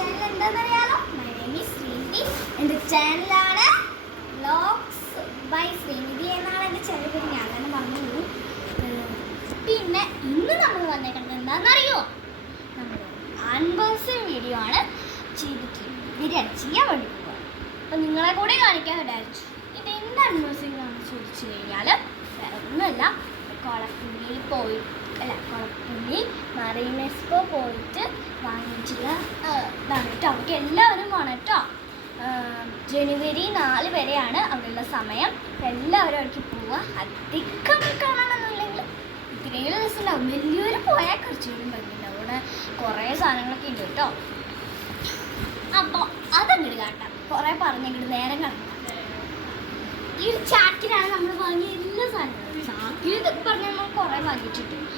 Channel എന്താണെന്നറിയാലോ? My name is Srinidhi. എൻ്റെ ചാനലാണ് വ്ലോഗ്സ് ബൈ ശ്രീനിധി എന്നാണ് എൻ്റെ ചാനൽ പേര്. ഞാൻ തന്നെ പറഞ്ഞു. പിന്നെ ഇന്ന് നമ്മൾ വന്നേക്കുന്നത് എന്താണെന്നറിയോ? നമ്മൾ അൺബോക്സിങ് വീഡിയോ ആണ് ബിരിയാണി ചെയ്യാൻ വേണ്ടി പോവുക. അപ്പം നിങ്ങളെ കൂടെ കാണിക്കാൻ വിചാരിച്ചു. ഇത് എന്ത് അൺബോക്സിങ് ആണെന്ന് ചോദിച്ചു കഴിഞ്ഞാൽ വേറെ ഒന്നുമല്ല, കൊളപ്പുള്ളിയിൽ കൊളപ്പുള്ളി മറൈൻ എക്സ്പോ പോയിട്ട് വാങ്ങിച്ചിട്ടുള്ള ഇതാണ് കേട്ടോ. അവർക്ക് എല്ലാവരും വേണം കേട്ടോ. ജനുവരി 4 വരെയാണ് അവിടെയുള്ള സമയം. എല്ലാവരും അവിടേക്ക് പോവുക. അധികം കാണണമെന്നില്ലെങ്കിൽ ഇത്രയും ദിവസം ഉണ്ടാവും. വലിയൊരു പോയാൽ കുറച്ചുകൂടി ഭംഗിയുണ്ട്. അവിടെ കുറേ സാധനങ്ങളൊക്കെ ഉണ്ട് കേട്ടോ. അപ്പോൾ അതങ്ങോട്ട് കാട്ടാം. കുറേ പറഞ്ഞെങ്കിൽ നേരം കാണാം. ഈ ഒരു ചാക്കിലാണ് നമ്മൾ വാങ്ങിയ എല്ലാ സാധനങ്ങളും. ചാക്കിൽ ഇതൊക്കെ പറഞ്ഞാൽ നമ്മൾ കുറേ വാങ്ങിച്ചിട്ടുണ്ട്.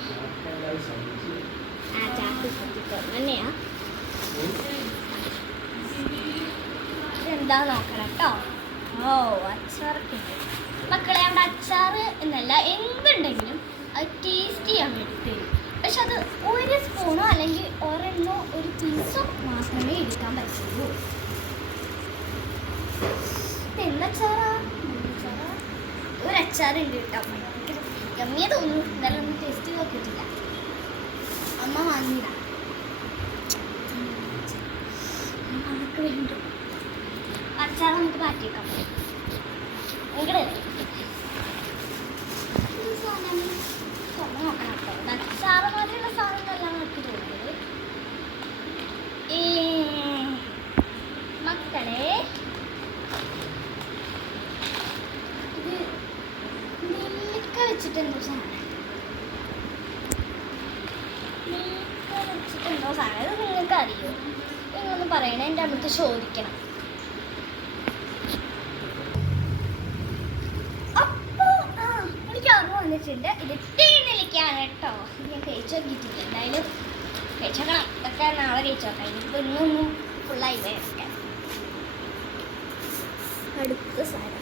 ആ ചാക്ക് തന്നെയാ. ഇതെന്താ നോക്കണം കേട്ടോ. ഓ, അച്ചാറൊക്കെ ഉണ്ട് മക്കളെ. അവിടെ അച്ചാർ എന്നല്ല, എന്തുണ്ടെങ്കിലും അത് ടേസ്റ്റ് ചെയ്യാൻ വേണ്ടി തരും. പക്ഷെ അത് ഒരു സ്പൂണോ അല്ലെങ്കിൽ ഒരെണ്ണോ ഒരു പീസോ മാത്രമേ എടുക്കാൻ പറ്റുള്ളൂ. ഇതെന്തച്ചാറാ? ഒരു അച്ചാറുണ്ട് കേട്ടോ. യമ്മിയെ തോന്നുന്നു. എന്നാലും ഒന്നും ടേസ്റ്റ് നോക്കിയിട്ടില്ല. അമ്മ വാങ്ങിയില്ല. നമുക്ക് വേണ്ടി അച്ചാർ നമുക്ക് മാറ്റിയേക്കാം. ഇവിടെ നോക്കണം കേട്ടോ. അച്ചാറ് മാതിരിയുള്ള സാധനങ്ങളെല്ലാം എനിക്ക് തോന്നുന്നത്. മക്കളെ, ഇത് നെല്ലിക്ക വെച്ചിട്ടെന്തോ സാധനം. ഇത് നിങ്ങൾക്ക് അറിയോ? നിങ്ങളൊന്ന് പറയണേ. എൻ്റെ അടുത്ത് ചോദിക്കണം. അപ്പോൾ എനിക്ക് ഓർമ്മ വന്നിട്ടുണ്ട്. ഇത് തേനെല്ലിക്കയാണ് കേട്ടോ. ഇത് ഞാൻ കഴിച്ചു നോക്കിയിട്ടില്ല. എന്തായാലും കഴിച്ചോക്കണം. ഇതൊക്കെ നാളെ കഴിച്ചു നോക്കാം. ഇനിയിപ്പോൾ ഇന്നൊന്നും ഫുള്ളായി വരട്ടെ. അടുത്ത സാധനം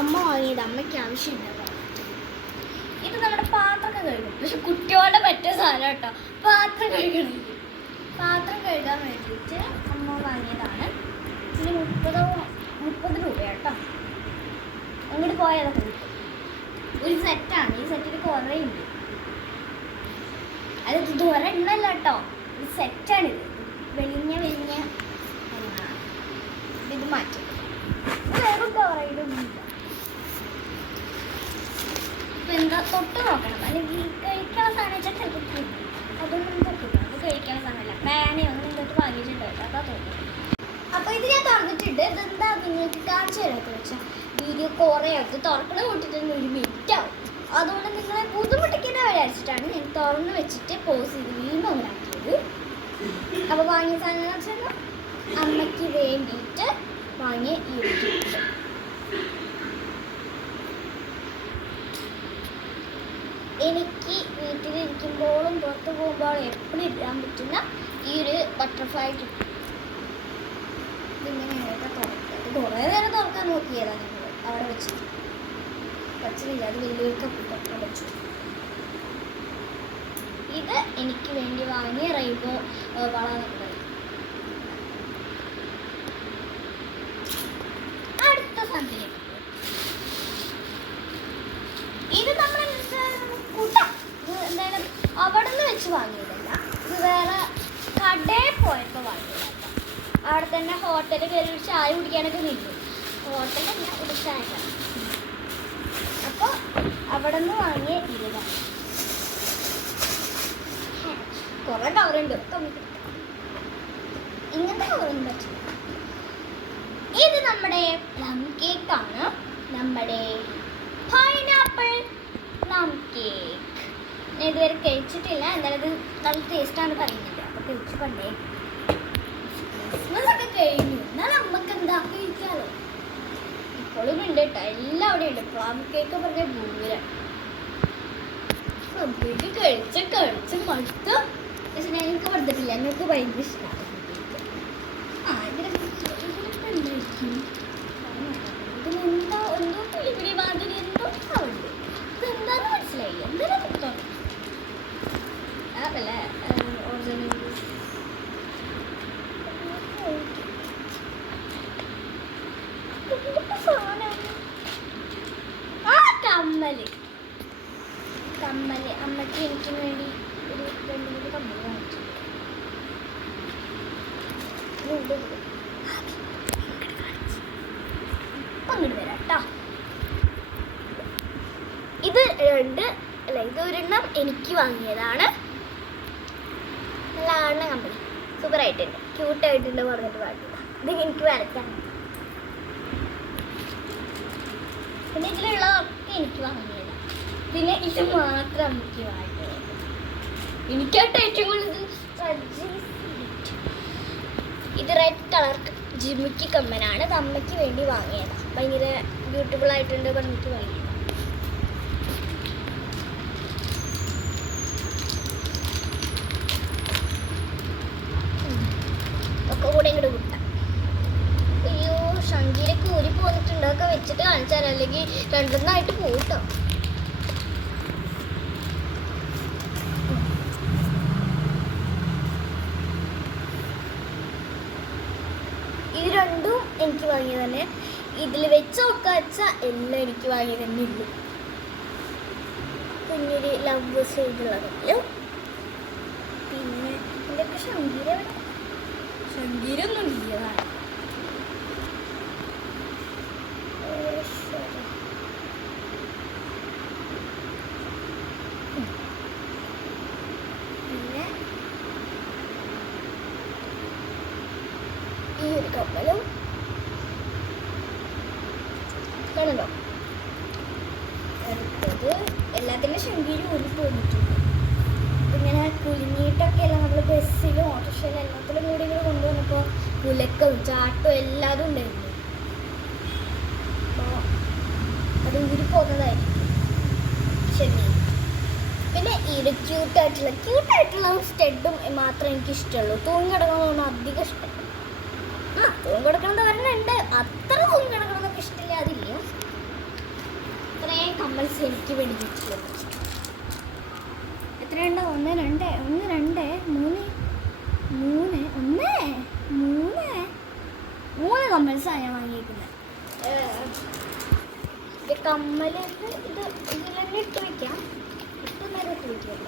അമ്മ വാങ്ങിയത്. അമ്മയ്ക്ക് ആവശ്യമുണ്ടാവും. ഇത് നമ്മുടെ പാത്രമൊക്കെ കഴുകും. പക്ഷെ കുട്ടികളുടെ പറ്റിയ സാധനം കേട്ടോ. പാത്രം കഴുകണം. പാത്രം കഴുകാൻ വേണ്ടിയിട്ട് അമ്മ വാങ്ങിയതാണ്. ഇതിന് 30 രൂപ കേട്ടോ. അങ്ങോട്ട് പോയതൊക്കെ കിട്ടും. ഒരു സെറ്റാണ്. ഈ സെറ്റിൽ കുറേ ഉണ്ട്. അത് ദൂരം എണ്ണല്ല കേട്ടോ. ഒരു സെറ്റാണിത്. വെളിഞ്ഞ ഇത് മാറ്റി വേറെ കവറയിലൊന്നുമില്ല. ഇപ്പം എന്താ തൊട്ട് നോക്കണം. അല്ലെങ്കിൽ കഴിക്കാനുള്ള സാധനം വെച്ചാൽ ചിലപ്പോൾ അതൊന്നും തൊട്ടില്ല. അത് കഴിക്കാനുള്ള സാധനമല്ല. പാനയോ ഒന്നും തൊട്ട് വാങ്ങിയിട്ടുണ്ട് കേട്ടോ. അതാ തോന്നുന്നു. അപ്പോൾ ഇത് ഞാൻ തുറന്നിട്ടുണ്ട്. ഇതെന്താ നിങ്ങൾക്ക് കാണിച്ചു തരാത്ത വെച്ചാൽ വീഡിയോ കുറേ ആവും. തുറക്കണ കൂട്ടിട്ടൊന്നും 1 മിനിറ്റ് ആവും. അതുകൊണ്ട് നിങ്ങളെ ബുദ്ധിമുട്ടിക്കുന്ന വിചാരിച്ചിട്ടാണ് ഞാൻ തുറന്ന് വെച്ചിട്ട് പോസ് ചെയ്ത് വീണ്ടും ഉണ്ടാക്കിയത്. അപ്പോൾ വാങ്ങിയ സാധനം വെച്ചാൽ അമ്മയ്ക്ക് വേണ്ടിയിട്ട് വാങ്ങിയ ഈ ഒരു ഗിഫ്റ്റ്. എനിക്ക് വീട്ടിലിരിക്കുമ്പോഴും പുറത്ത് പോകുമ്പോഴും എപ്പോഴും ഇടാൻ പറ്റുന്ന ഈ ഒരു ബട്ടർഫ്ലൈ ഗിഫ്റ്റ്. ഇങ്ങനെയൊക്കെ തുറക്കുക. കുറേ നേരം തുറക്കാൻ നോക്കിയതാണ് ഞങ്ങൾ. അവിടെ വെച്ചില്ല. അത് വലിയൊക്കെ തുറക്കാൻ വെച്ചു. ഇത് എനിക്ക് വേണ്ടി വാങ്ങിയ റെയിൻബോ വള. അടുത്ത സാധനം ഇത് നമ്മൾ കൂട്ടാം. ഇത് എന്തായാലും അവിടെ നിന്ന് വെച്ച് വാങ്ങിയതല്ല. ഇത് വേറെ കടയിൽ പോയപ്പോൾ വാങ്ങിയതല്ല. അവിടെ തന്നെ ഹോട്ടലിൽ കയറി ഒരു ചായ കുടിക്കാനൊക്കെ നിന്നു. ഹോട്ടലല്ല, ഒരു ചായ. അപ്പോൾ അവിടെ നിന്ന് വാങ്ങിയ ഇതാണ്. കുറേ കവറുണ്ട്. ഇങ്ങനത്തെ കവറൊന്നും പറ്റില്ല. ഇത് നമ്മുടെ പ്ലം കേക്കാണ്. നമ്മുടെ പൈനാപ്പിൾ പ്ലം കേക്ക്. ഞാൻ ഇതുവരെ കഴിച്ചിട്ടില്ല. എന്തായാലും ഇത് നല്ല ടേസ്റ്റാണ് പറയുന്നത്. അപ്പോൾ കഴിച്ച് കണ്ടേ. ക്രിസ്മസ് ഒക്കെ കഴിഞ്ഞു. എന്നാൽ നമുക്ക് എന്താ കഴിക്കാമല്ലോ. ഇപ്പോഴും ഉണ്ട് കേട്ടോ. എല്ലാം അവിടെ ഉണ്ട്. പ്ലം കേക്ക് പറഞ്ഞ ഭൂമിര പ്ലം കേക്ക് കഴിച്ച് മടുത്തു. പക്ഷെ ഞങ്ങൾക്ക് കൊടുത്തിട്ടില്ല. ഞങ്ങൾക്ക് ഭയങ്കര ഇഷ്ടമാണ്. ഇതിനെന്താ എന്തോ പുളിപിടി മാതിരി എന്തോ ഉണ്ട്. ഇതെന്താന്ന് മനസ്സിലായി. എന്തിനാ അതല്ലേ ഒറിജിനൽ കമ്മല് അമ്മയ്ക്ക് എനിക്കും വേണ്ടി ഒരു 2-3 കമ്മല് വാങ്ങിച്ചു. ഇപ്പം അങ്ങോട്ട് വരാം കേട്ടോ. ഇതൊരെണ്ണം എനിക്ക് വാങ്ങിയതാണ്. നല്ല ആണ കമ്പനി, സൂപ്പറായിട്ടുണ്ട്, ക്യൂട്ടായിട്ടുണ്ട് പറഞ്ഞിട്ട് പാടില്ല. ഇത് എനിക്ക് വരയ്ക്കാൻ. പിന്നെ ഇതിലുള്ളതൊക്കെ എനിക്ക് വാങ്ങിയതാണ്. പിന്നെ ഇത് മാത്രം അമ്മയ്ക്ക് വാങ്ങിയത്. എനിക്കായിട്ട് ഏറ്റവും കൂടുതൽ ഇത് റെഡ് കളർ ജിമിക്കി കമ്മലാണ്. ഇത് അമ്മയ്ക്ക് വേണ്ടി വാങ്ങിയതാണ്. ഭയങ്കര ബ്യൂട്ടിഫുൾ ആയിട്ടുണ്ട് പറഞ്ഞിട്ട് വാങ്ങിയത്. ഒക്കെ കൂടെ ഇങ്ങോട്ട് വിട്ടാം. അയ്യോ ശങ്കീരൊക്കെ ഊരി പോന്നിട്ടുണ്ട്. അതൊക്കെ വെച്ചിട്ട് കാണിച്ചാൽ അല്ലെങ്കിൽ രണ്ടെണ്ണമായിട്ട് പോട്ടോ. ഇത് രണ്ടും എനിക്ക് വാങ്ങിയത് തന്നെ. ഇതിൽ വെച്ച് നോക്കുക വെച്ചാൽ എല്ലാം എനിക്ക് വാങ്ങിയത് തന്നെ ഉള്ളൂ. കുഞ്ഞൊരു ലവ് സൈഡുള്ളതല്ലോ. പിന്നെ എന്തൊക്കെ ശങ്കീരൊന്നും ഇല്ലതാണ്. പിന്നെ ഈ ഒരു കമ്മലും കാണുന്നോ. അടുത്തത് എല്ലാത്തിൻ്റെ ശങ്കീരും ഊരി പോന്നിട്ടുണ്ട്. ഇങ്ങനെ കുലുങ്ങിയിട്ടൊക്കെ അല്ല നമ്മൾ ബസ്സിലും ഓട്ടോറിക്ഷയിലും എല്ലാത്തിലും കൂടി ഇങ്ങനെ കൊണ്ടുവന്നപ്പോൾ കുലക്കവും ചാട്ടവും എല്ലാതും ഉണ്ടായിരുന്നു. അപ്പോൾ അത് ഊരി പോകുന്നതായിരിക്കും ശരി. പിന്നെ ഇത് ക്യൂട്ടായിട്ടുള്ള സ്റ്റെഡും മാത്രമേ എനിക്ക് ഇഷ്ടമുള്ളൂ. തൂങ്ങിക്കിടക്കണമെന്ന് അധികം ഇഷ്ടമല്ല. തൂങ്ങിക്കിടക്കണത് ഒരെണ്ണമുണ്ട്, അത്ര തൂങ്ങിക്കിടക്കണമെന്നൊക്കെ ഇഷ്ടമില്ല. അതില്ല. ഇത്രയും കമ്മൽസ് എനിക്ക് വേണ്ടിയിട്ടുള്ളത്. എത്രയുണ്ട്? 1 2 1 2 3 കമ്മൽസാണ് ഞാൻ വാങ്ങിയിരിക്കുന്നത്. കമ്മൽ ഇത് ഇതിലെന്നെ ഇട്ട് വയ്ക്കാം. ഇട്ട് വയ്ക്കാം.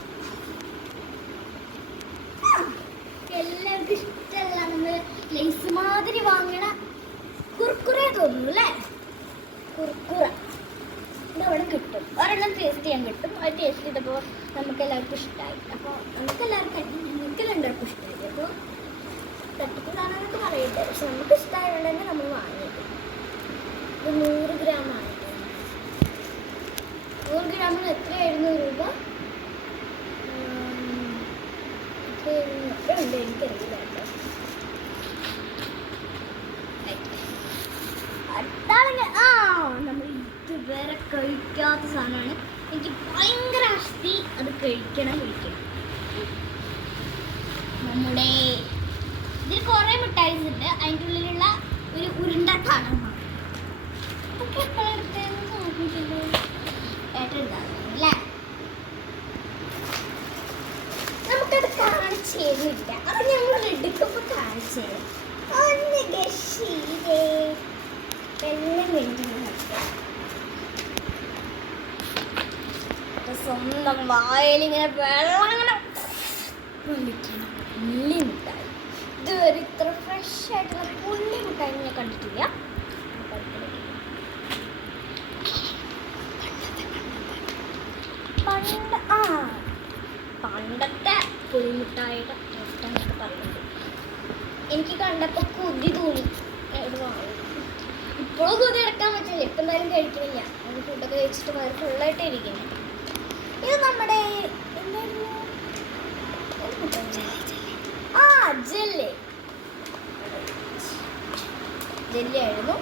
എല്ലാവർക്കും ഇഷ്ടമല്ല നമ്മൾ ലേസ് മാതിരി വാങ്ങണ കുർക്കുറേ തോന്നുന്നു അല്ലേ? കുർക്കുറ ഇതവിടെ കിട്ടും. ഒരെണ്ണം ടേസ്റ്റ് ചെയ്യാൻ കിട്ടും. അത് ടേസ്റ്റ് ചെയ്തപ്പോൾ നമുക്ക് എല്ലാവർക്കും ഇഷ്ടമായി. അപ്പോൾ നിങ്ങൾക്ക് എല്ലാവർക്കും ഇഷ്ടമായി. അപ്പോൾ തട്ടിപ്പ് കാണാനൊക്കെ പറയട്ടെ. പക്ഷെ നമുക്ക് ഇഷ്ടമായതുകൊണ്ട് തന്നെ നമ്മൾ വാങ്ങിയത്. ഇത് 100 ഗ്രാമാണ്. 100 ഗ്രാമിന് എത്രയായിരുന്നു രൂപ? ഒക്കെ ഉണ്ട്, എനിക്കറിയില്ല കേട്ടോ. നമ്മൾ ഇതുവരെ കഴിക്കാത്ത സാധനമാണ്. എനിക്ക് ഭയങ്കര ആസ്തി അത് കഴിക്കണം. നമ്മുടെ ഇതിൽ കുറേ മിഠായിസ് ഉണ്ട്. അതിൻ്റെ ഉള്ളിലുള്ള ഒരു ഉരുണ്ട കണമാണ്. ഒക്കെ ഏട്ടല്ലേ നമുക്കത് കാണിച്ചു തരില്ല. അത് ഞങ്ങൾ എടുക്കുമ്പോൾ കാണിച്ചു തരാം. ഒന്ന് ഗഷീരേ എല്ലാം വേണ്ടി സ്വന്തം വായലിങ്ങനെ വെള്ളം അങ്ങനെ പൊള്ളിക്കണം. പുള്ളി മിഠായി ഇതുവരെ ഇത്ര ഫ്രഷ് ആയിട്ടുള്ള പുള്ളി മിഠായി ഞാൻ കണ്ടിട്ടില്ല. പണ്ടത്തെ പുളിമിഠായിയുടെ ടേസ്റ്റാന്നൊക്കെ പറയുന്നത് എനിക്ക് കണ്ടപ്പോൾ കൊതി തോന്നി. ഇപ്പോഴും കൊതി അടക്കാൻ പറ്റില്ല. ഇപ്പം എന്തായാലും കഴിക്കണില്ല. അത് ഫുഡൊക്കെ കഴിച്ചിട്ട് വയറ് ഫുള്ളായിട്ട് ഇരിക്കുന്നത്. ഇത് നമ്മുടെ എന്തായിരുന്നു ജെല്ലിയായിരുന്നു.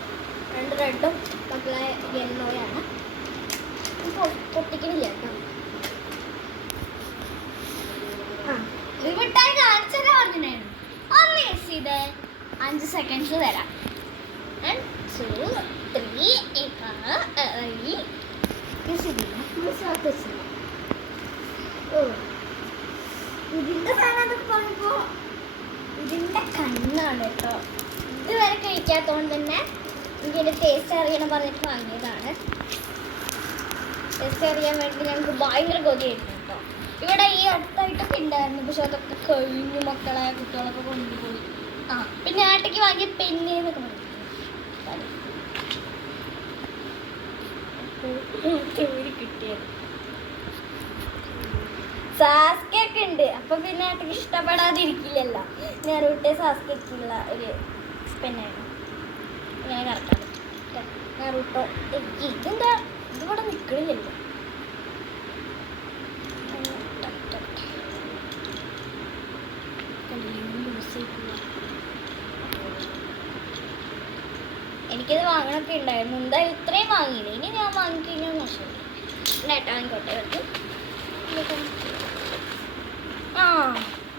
2 റെഡും മക്കളെ യെല്ലോയാണ്. പൊട്ടിക്കണില്ല കേട്ടോ. മിഠായി കാണിച്ചാൽ പറഞ്ഞിട്ടുണ്ടായിരുന്നു. ഒന്ന് യൂസ് ചെയ്ത് 5 സെക്കൻഡ്സ് തരാം. 1 2 3 ഇതിന്റെ സാധനം എന്നൊക്കെ പറഞ്ഞപ്പോ ഇതിന്റെ കണ്ണാണ് കേട്ടോ. ഇതുവരെ കഴിക്കാത്തതുകൊണ്ട് തന്നെ എനിക്കിന്റെ ടേസ്റ്റ് അറിയണം പറഞ്ഞിട്ട് വാങ്ങിയതാണ്. ടെസ്റ്റ് അറിയാൻ വേണ്ടി ഞങ്ങൾക്ക് ഭയങ്കര കൊതിയായിരുന്നു കേട്ടോ. ഇവിടെ ഈ അടുത്തായിട്ടൊക്കെ ഉണ്ടായിരുന്നു, പക്ഷെ അതൊക്കെ കഴിഞ്ഞു. മക്കളെ കുട്ടികളൊക്കെ കൊണ്ടുപോയി. ആ പിന്നെ ആട്ടയ്ക്ക് വാങ്ങിയ പെന്നേന്നൊക്കെ കിട്ടിയത്. സാസ്കൊക്കെ ഉണ്ട്. അപ്പൊ പിന്നെ ആട്ടയ്ക്ക് ഇഷ്ടപ്പെടാതിരിക്കില്ലല്ലോ. നെറൂട്ടെ സാസ്കൊക്കുള്ള ഒരു പെന്നാണ്. ഇങ്ങനെ കറക്കാം നെറൂട്ടോ. ഇതെന്താ ഇതിവിടെ നിൽക്കണില്ലല്ലോ. എനിക്കത് വാങ്ങണമൊക്കെ ഉണ്ടായിരുന്നു. എന്തായാലും ഇത്രയും വാങ്ങിയില്ല. ഇനി ഞാൻ വാങ്ങിക്കഴിഞ്ഞാൽ മോശമില്ല. നേട്ടാ വാങ്ങിക്കോട്ടെ. ആ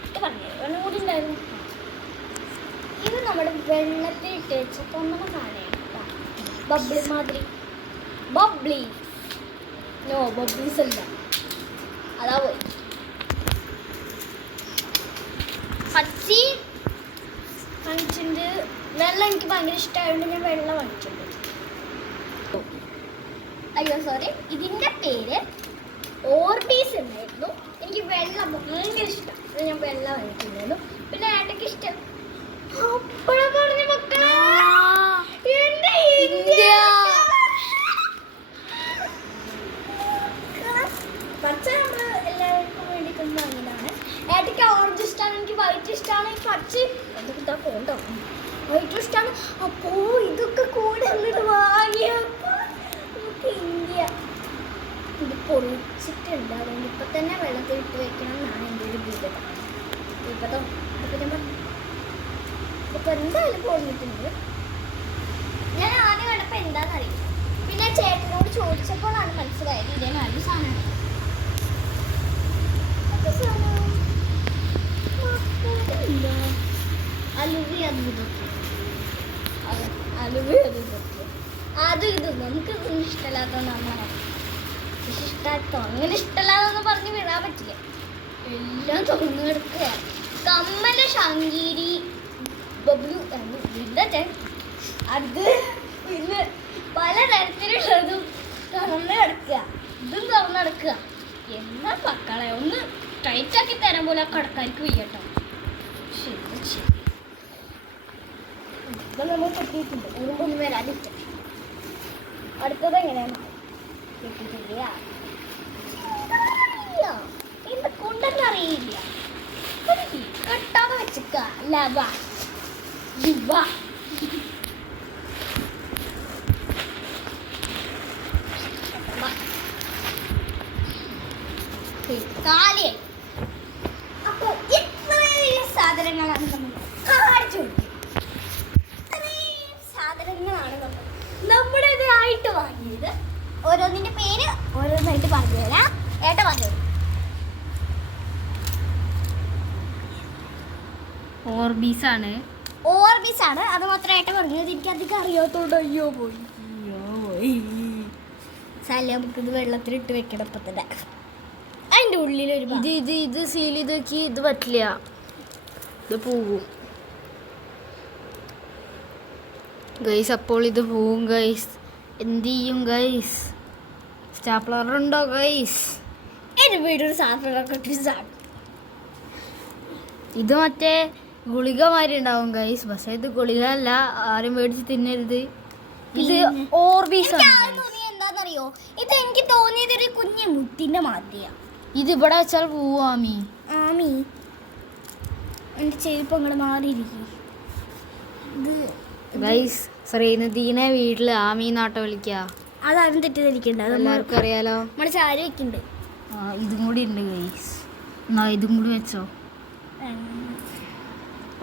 ഇത് പറഞ്ഞു വെള്ളം കൂടി ഉണ്ടായിരുന്നു. ഇത് നമ്മുടെ വെള്ളത്തിൽ ഇട്ട് വെച്ച തൊന്നണ സാധനമാണ്. ബബ്ലി മാതിരി. ബബ്ലി നോ ബബ്ലീസ് അല്ല, അതാ പോയി. പച്ചി വാങ്ങിച്ചിട്ടുണ്ട്. വെള്ളം എനിക്ക് ഭയങ്കര ഇഷ്ടമായതുകൊണ്ട് ഞാൻ വെള്ളം വാങ്ങിച്ചിട്ടുണ്ട്. അയ്യോ സോറി, ഇതിൻ്റെ പേര് ഓർബീസ് എന്നായിരുന്നു. എനിക്ക് വെള്ളം ഭയങ്കര ഇഷ്ടം, ഞാൻ വെള്ളം വാങ്ങിച്ചിട്ടുണ്ടായിരുന്നു. പിന്നെ ഏട്ടയ്ക്ക് ഇഷ്ടം അപ്പഴാ പറഞ്ഞ മക്കളെ ഇന്ത്യ. പച്ച നമ്മൾ എല്ലാവർക്കും വേണ്ടിയിട്ടൊന്നും വാങ്ങിയതാണ്. ഏട്ടയ്ക്ക് ഓറഞ്ച് ഇഷ്ടമാണ്, എനിക്ക് വൈറ്റ് ഇഷ്ടമാണ്. ഈ പച്ച എന്തൊക്കെ പോകണ്ടോ വൈറ്റ് ഇഷ്ടമാണ്. അപ്പോ ഇതൊക്കെ കൂടെ അങ്ങോട്ട് വാങ്ങിയപ്പോൾ നമുക്ക് ഇന്ത്യ. ഇത് പൊളിച്ചിട്ടുണ്ട്, അതുകൊണ്ട് ഇപ്പം തന്നെ വെള്ളത്തിൽ ഇട്ട് വെക്കണം എന്നാണ് എൻ്റെ ഒരു ഭൂതം. ഇപ്പത്തോ ഇപ്പം ഞാൻ പറഞ്ഞു ഇപ്പം എന്തായാലും പൊളിഞ്ഞിട്ടുണ്ട്. ഞാൻ ആദ്യം കണ്ടപ്പോൾ എന്താണെന്നറിയില്ല. പിന്നെ ചേട്ടനോട് ചോദിച്ചപ്പോഴാണ് മനസ്സിലായത് ഇതേ നല്ല സാധനമാണ്. അതും ഇതും നമുക്കിതൊന്നും ഇഷ്ടമല്ലാത്തതുകൊണ്ട് നമ്മളെ ഇഷ്ടത്തോ അങ്ങനെ ഇഷ്ടമല്ലാതെന്ന് പറഞ്ഞ് വിടാൻ പറ്റില്ല. എല്ലാം തുറന്നു കിടക്കുക. കമ്മല ശങ്കീരി ബബ്ലു എന്താ അത് പിന്നെ പലതരത്തിലുള്ളതും തുറന്ന് കിടക്കുക. ഇതും തുറന്ന് കിടക്കുക. എന്നാ മക്കളെ ഒന്ന് ടൈറ്റാക്കി തരാൻ പോലെ ആ കടക്കാർക്ക് വയ്യട്ടോ. ശരി ശരി ഇപ്പം നമ്മൾ കിട്ടിയിട്ടുണ്ട്. ഒന്നും വരാതിട്ട് അടുത്തത് എങ്ങനെയാണ് കിട്ടിയിട്ടില്ല. എന്ത് കൊണ്ടെന്നറിയില്ല. കട്ടാതെ വെച്ചിക്ക ലവ കാലേ. അപ്പോൾ ഇത്രയും സാധനങ്ങളാണ് നമ്മൾ കാണിച്ചു കൊടുത്തത്. ഇത്രയും സാധനങ്ങളാണ് നമ്മൾ നമ്മുടേതായിട്ട് വാങ്ങിയത്. ഓരോന്നിൻ്റെ പേര് ഓരോന്നായിട്ട് പറഞ്ഞു തരാം. ഏട്ട പറഞ്ഞു ഓർബീസ് ആണ്. അത് മാത്രം ഏട്ട പറഞ്ഞത്. എനിക്ക് അധികം അറിയാത്തോണ്ട് അയ്യോ പോയി. സാല നമുക്കിത് വെള്ളത്തിലിട്ട് വെക്കണം. ഇപ്പം തന്നെ അതിൻ്റെ ഉള്ളിലൊരു ഇത് സീൽ ചെയ്ത് വെക്കി. ഇത് പറ്റില്ല, ഇത് പോവും ഗൈസ്. അപ്പോൾ ഇത് പോവും ഗൈസ്. എന്ത് ചെയ്യും ഗൈസ്? സ്റ്റാപ്ലർ ഉണ്ടോ ഗൈസ്? എൻ്റെ വീടൊരു സാധനമൊക്കെ ഇത് മറ്റേ ഗുളിക മാതിരി ഉണ്ടാവും ഗൈസ്. പക്ഷേ ഇത് ഗുളിക അല്ല, ആരും മേടിച്ച് തിന്നരുത്. ഇത് ഓർബീസ് എന്താണെന്നറിയോ? ഇത് എനിക്ക് തോന്നിയത് ഒരു കുഞ്ഞു മുത്തിൻ്റെ മാതിരിയാണ്. ഇത് ഇവിടെ വെച്ചാൽ പോവും ആമി. ആമി എൻ്റെ ചെരുപ്പ് അങ്ങോട്ട് മാറിയിരിക്കും. ഇത് ഗൈസ് ശ്രീനിധീനെ വീട്ടിൽ ആമി നാട്ട വിളിക്കുക. അതാരും തെറ്റിദ്ധരിക്കണ്ട, എല്ലാവർക്കും അറിയാലോ. നമ്മുടെ ചാരി വെക്കുന്നുണ്ട്. ഇതും കൂടി ഉണ്ട് ഗൈസ്. എന്നാ ഇതും കൂടി വെച്ചോ.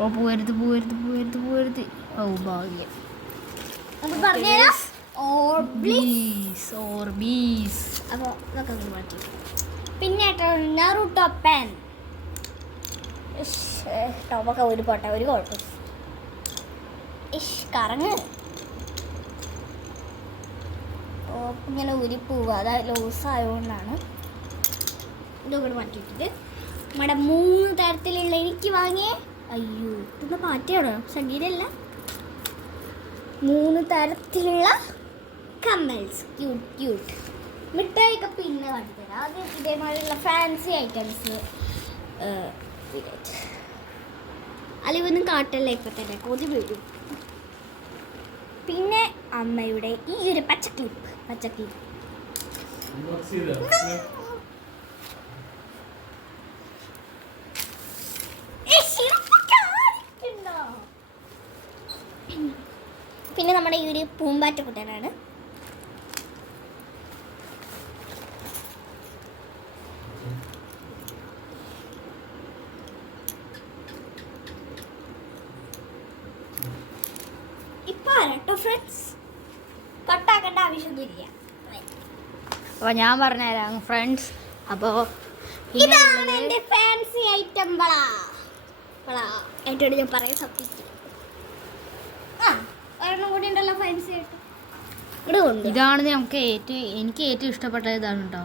ഓ പോവരുത്. ഓ ഭാഗ്യം. ഓർബീസ്. അപ്പോൾ മാറ്റി. പിന്നെ നറൂട്ടോ പെൻ. ടോപ്പൊക്കെ ഒരു പോട്ടെ, ഒരു കുഴപ്പം. കറങ്ങ് ടോപ്പ് ഇങ്ങനെ ഉരിപ്പോവുക, അതായത് ലൂസായതുകൊണ്ടാണ്. ഇതൊക്കെ മാറ്റിയിട്ടിട്ട് നമ്മുടെ 3 തരത്തിലുള്ള എനിക്ക് വാങ്ങിയേ. അയ്യോ ഇതൊന്ന് മാറ്റിയാണോ? സംഗീതമല്ല. 3 തരത്തിലുള്ള കമ്മൽസ്. ക്യൂട്ട് മിഠായിയൊക്കെ പിന്നെ കാട്ടിത്തരാം. ആദ്യം ഇതേമാതിരിയുള്ള ഫാൻസി ഐറ്റംസ് അലിവൊന്നും കാട്ടല്ലേ ഇപ്പം തന്നെ കൊതി വീഴും. പിന്നെ അമ്മയുടെ ഈ ഒരു പച്ചക്ലിപ്പ് പിന്നെ നമ്മുടെ ഈ ഒരു പൂമ്പാറ്റ കുട്ടനാണ്. ഇപ്പൊ ആരാട്ടോ ഫ്രണ്ട്സ്, കട്ടാക്കേണ്ട ആവശ്യമൊന്നുമില്ല. അപ്പോൾ ഞാൻ പറഞ്ഞുതരാം ഫ്രണ്ട്സ്. അപ്പോൾ ഇതാണ് എൻ്റെ ഫാൻസി ഐറ്റം. ഏറ്റവും ഞാൻ പറയാൻ സബ്ജക്റ്റ് ഒരെണ്ണം കൂടി ഉണ്ടല്ലോ ഫാൻസി ഐറ്റം. ഇതാണ് എനിക്ക് ഏറ്റവും ഇഷ്ടപ്പെട്ട ഇതാണ് കേട്ടോ.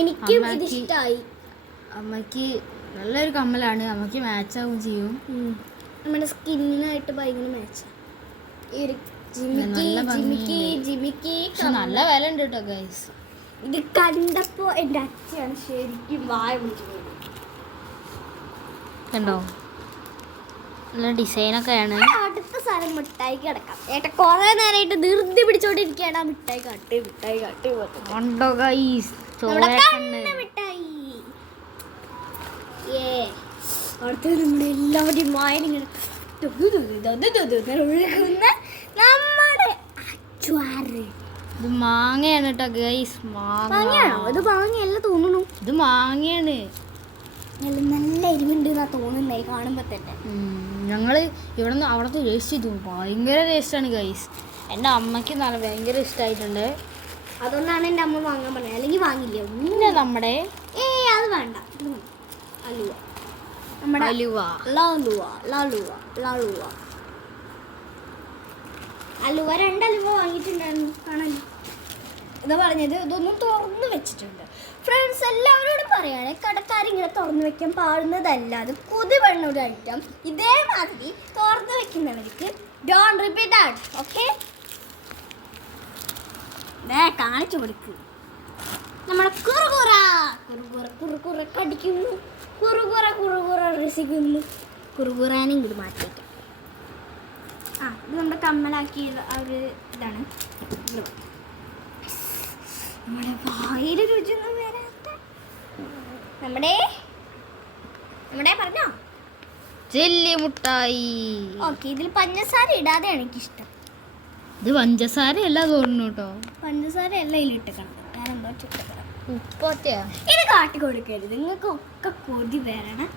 എനിക്കും ഇത് ഇഷ്ടമായി. അമ്മയ്ക്ക് നല്ലൊരു കമ്മലാണ്, അമ്മയ്ക്ക് മാച്ച് ആവും ചെയ്യും. നമ്മുടെ സ്കിന്നിനായിട്ട് ഭയങ്കര മാച്ച്. ഈ ഒരു ജിമിക്കി നല്ല വില ഉണ്ട് കേട്ടോ ഗൈസ്. ഇത് കണ്ടപ്പോ എൻ്റെ അച്ഛൻ ശരിക്കും വായ പിടിച്ചു കണ്ടോ, നല്ല ഡിസൈനൊക്കെയാണ്. അടുത്ത സ്ഥലം മിഠായി കിടക്കാം. ഏട്ടാ കുറെ നേരമായിട്ട് ധൃതി പിടിച്ചോണ്ടിരിക്കുകയാണ്. മിഠായി കാട്ടി കണ്ടോ ഗൈസ്, മിഠായി. അടുത്ത നമ്മുടെ എല്ലാവരുടെയും വായനിങ്ങനെ ഒഴുകുന്ന നമ്മുടെ അച്ചാറ്. ഇത് മാങ്ങയാണ് കേട്ടോ ഗൈസ്. മാങ്ങയാണോ? ഇത് മാങ്ങയല്ല തോന്നുന്നു. ഇത് മാങ്ങയാണ്. നല്ല എരിവുണ്ട് എന്നാ തോന്നുന്നേ കാണുമ്പോ തന്നെ. ഞങ്ങള് ഇവിടെ നിന്ന് അവിടത്തെ ടേസ്റ്റ് ചെയ്തു, ഭയങ്കര ടേസ്റ്റാണ് ഗൈസ്. എൻ്റെ അമ്മയ്ക്ക് ഭയങ്കര ഇഷ്ടമായിട്ടുണ്ട്. അതുകൊണ്ടാണ് എൻ്റെ അമ്മ വാങ്ങാൻ പറഞ്ഞത്, അല്ലെങ്കിൽ വാങ്ങില്ല. പിന്നെ നമ്മുടെ അത് വേണ്ട, അലുവ. നമ്മുടെ അലുവ 2 അലുവ വാങ്ങിയിട്ടുണ്ടായിരുന്നു. കാണാൻ ഇതാ പറഞ്ഞത്. ഇതൊന്നും തുറന്ന് വെച്ചിട്ടുണ്ട് ഫ്രണ്ട്സ്. എല്ലാവരോടും പറയാണ്, കടക്കാരിങ്ങനെ തുറന്നു വെക്കാൻ പാടുന്നതല്ല. അത് കൊതിവെണ്ണ ഒരു ഐറ്റം. ഇതേമാതിരി തുറന്നു വെക്കുന്നവർക്ക് ഡോണ്ട് റിപ്പീറ്റ് ദാറ്റ്. ഓക്കെ, കാണിച്ചു കൊടുക്ക്. നമ്മുടെ കുറുകുറ കടിക്കുന്നു, കുറുകുറ രസിക്കുന്നു. കുറുകുറാനും ഇങ്ങോട്ട് മാറ്റിയേക്കാം. ഇത് നമ്മുടെ കമ്മലാക്കിയ ഒരു ഇതാണ്. നമ്മുടെ വായിൽ രുചിയൊന്നും വരാത്ത നമ്മുടെ പറഞ്ഞോ ചെല്ലി മുട്ടായി. ഓക്കെ, ഇതിൽ പഞ്ചസാര ഇടാതെയാണ് എനിക്കിഷ്ടം. ഇത് പഞ്ചസാര അല്ല തോന്നുന്നു കേട്ടോ. പഞ്ചസാര എല്ലാം ഇതിലിട്ടേക്കണം. ഞാനെന്തോ ചിട്ടക്കണം. ഉപ്പൊറ്റയാ. ഇത് കാട്ടി കൊടുക്കരുത്, നിങ്ങൾക്ക് ഒക്കെ കൊതി വരണം.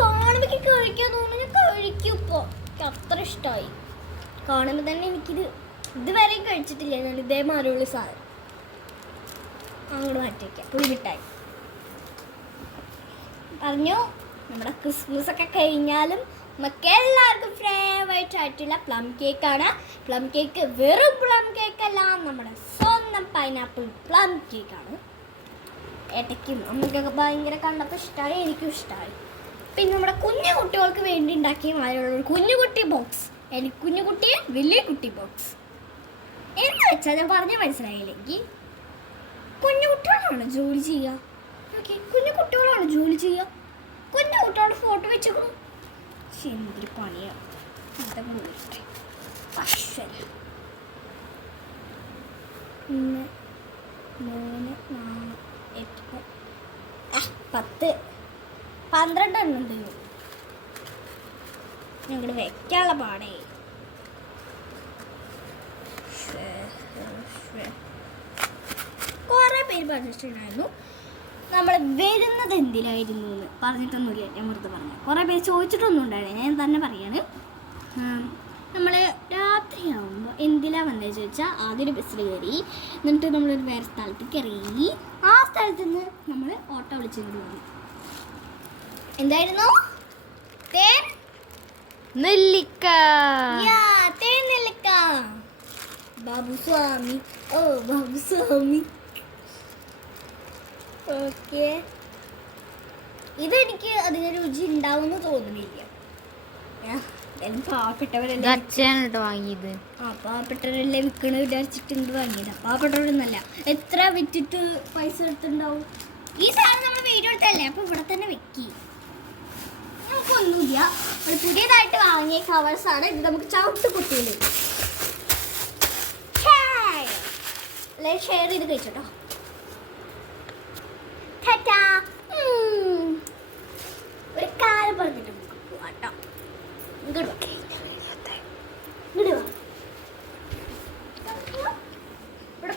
കാണുമ്പോൾ കഴിക്കാൻ തോന്നുന്നു, ഞാൻ കഴിക്കും. ഇപ്പോൾ എനിക്ക് അത്ര ഇഷ്ടമായി. കാണുമ്പോൾ തന്നെ എനിക്കിത് ഇതുവരെയും കഴിച്ചിട്ടില്ല ഞാൻ ഇതേമാതിരിയുള്ള സാധനം. അങ്ങോട്ട് മാറ്റിവെക്കാം. പുളിമിഠായി പറഞ്ഞു. നമ്മുടെ ക്രിസ്മസ് ഒക്കെ കഴിഞ്ഞാലും നമുക്ക് എല്ലാവർക്കും ഫേവറേറ്റ് ആയിട്ടുള്ള പ്ലം കേക്കാണ്. പ്ലം കേക്ക് വെറും പ്ലം കേക്കല്ല, നമ്മുടെ സ്വന്തം പൈനാപ്പിൾ പ്ലം കേക്കാണ്. ഏട്ടയ്ക്കും അമ്മയ്ക്കൊക്കെ ഭയങ്കര കണ്ടപ്പോൾ ഇഷ്ടമായി, എനിക്കും ഇഷ്ടമായി. പിന്നെ നമ്മുടെ കുഞ്ഞു കുട്ടികൾക്ക് വേണ്ടി ഉണ്ടാക്കിയ മാതിരിയുള്ള കുഞ്ഞുകുട്ടി ബോക്സ്. എനിക്ക് കുഞ്ഞുകുട്ടി വലിയ കുട്ടി ബോക്സ് എന്ന് വെച്ചാൽ ഞാൻ പറഞ്ഞ മനസ്സിലായില്ലെങ്കിൽ കുഞ്ഞു കുട്ടികളാണ് ജോലി ചെയ്യുക. ഓക്കെ, കുഞ്ഞു കുട്ടികളാണ് ജോലി ചെയ്യുക. കുഞ്ഞു കുട്ടികളുടെ ഫോട്ടോ വെച്ചേക്കണം. എന്തൊരു പണിയാണ്. അക്ഷര 1 3 4 8 10 12 എണ്ണം ഉണ്ട്. ഞങ്ങളുടെ വെക്കാനുള്ള പാടേ. കുറേ പേര് പറഞ്ഞിട്ടുണ്ടായിരുന്നു നമ്മൾ വരുന്നത് എന്തിനായിരുന്നു എന്ന്. പറഞ്ഞിട്ടൊന്നുമില്ല, ഞാൻ വെറുതെ പറഞ്ഞു. കുറേ പേര് ചോദിച്ചിട്ടൊന്നും ഉണ്ടായിരുന്നു, ഞാൻ തന്നെ പറയാണ്. നമ്മൾ രാത്രിയാകുമ്പോൾ എന്തിനാണ് വന്നത് ചോദിച്ചാൽ ആദ്യം ഒരു ബസ്സിൽ കയറി, എന്നിട്ട് നമ്മളൊരു വേറെ സ്ഥലത്തേക്ക് ഇറങ്ങി. ആ സ്ഥലത്ത് നിന്ന് നമ്മൾ ഓട്ടോ വിളിച്ചിട്ട് വന്നു. എന്തായിരുന്നു? തേൻ നെല്ലിക്ക. തേൻ നെല്ലിക്ക. ബാബുസ്വാമി. ഓ ബാബുസ്വാമി. ഓക്കെ, ഇതെനിക്ക് അതിന് രുചി ഉണ്ടാവുമെന്ന് തോന്നുന്നില്ല. എല്ലാം പാവപ്പെട്ടവരല്ലേ ഇത് അച്ഛനാണ് കേട്ടോ വാങ്ങിയത്. പാവപ്പെട്ടവരല്ലേ വിൽക്കണ വിചാരിച്ചിട്ട് എന്ത് വാങ്ങിയതാ. പാവപ്പെട്ടവരൊന്നല്ല. എത്ര വിറ്റിട്ട് പൈസ എടുത്തിട്ടുണ്ടാവും. ഈ സാധനം നമ്മൾ വീഡിയോ എടുത്തല്ലേ, അപ്പൊ ഇവിടെ തന്നെ വെക്കി. നമുക്കൊന്നുമില്ല. ഒരു പുതിയതായിട്ട് വാങ്ങിയ കവേഴ്സ് ആണ് ഇത്. നമുക്ക് ചവിട്ട് കുട്ടിയില് ഷെയർ ചെയ്ത് കഴിച്ചോട്ടോ. ഒരു കാര്യം പറഞ്ഞിട്ട് നമുക്ക് പോവാട്ടോ. ഇവിടെ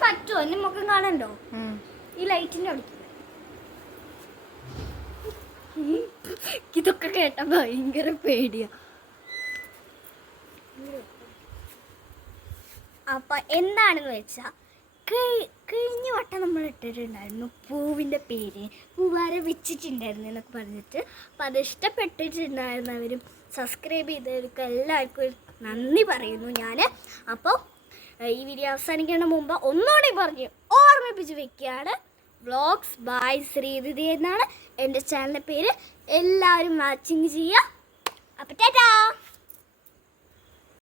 പറ്റുമോ? എന്നെ മുഖം കാണണ്ടോ? ഈ ലൈറ്റിന്റെ അടുത്ത് ഇതൊക്കെ കേട്ട ഭയങ്കര പേടിയാ. അപ്പൊ എന്താണെന്ന് വെച്ചാ കഴിഞ്ഞ വട്ടം നമ്മൾ ഇട്ടിട്ടുണ്ടായിരുന്നു പൂവിൻ്റെ പേര്, പൂവാര വെച്ചിട്ടുണ്ടായിരുന്നു എന്നൊക്കെ പറഞ്ഞിട്ട്. അപ്പം അത് ഇഷ്ടപ്പെട്ടിട്ടുണ്ടായിരുന്നവരും സബ്സ്ക്രൈബ് ചെയ്തവർക്കും എല്ലാവർക്കും നന്ദി പറയുന്നു ഞാൻ. അപ്പോൾ ഈ വീഡിയോ അവസാനിക്കുന്ന മുമ്പ് ഒന്നുകൂടി പറഞ്ഞ് ഓർമ്മിപ്പിച്ച് വെക്കുകയാണ്. വ്ളോഗ്സ് ബൈ ശ്രീനിധി എന്നാണ് എൻ്റെ ചാനലിൻ്റെ പേര്. എല്ലാവരും വാച്ചിങ് ചെയ്യുക. അപ്പോൾ ടാറ്റാ.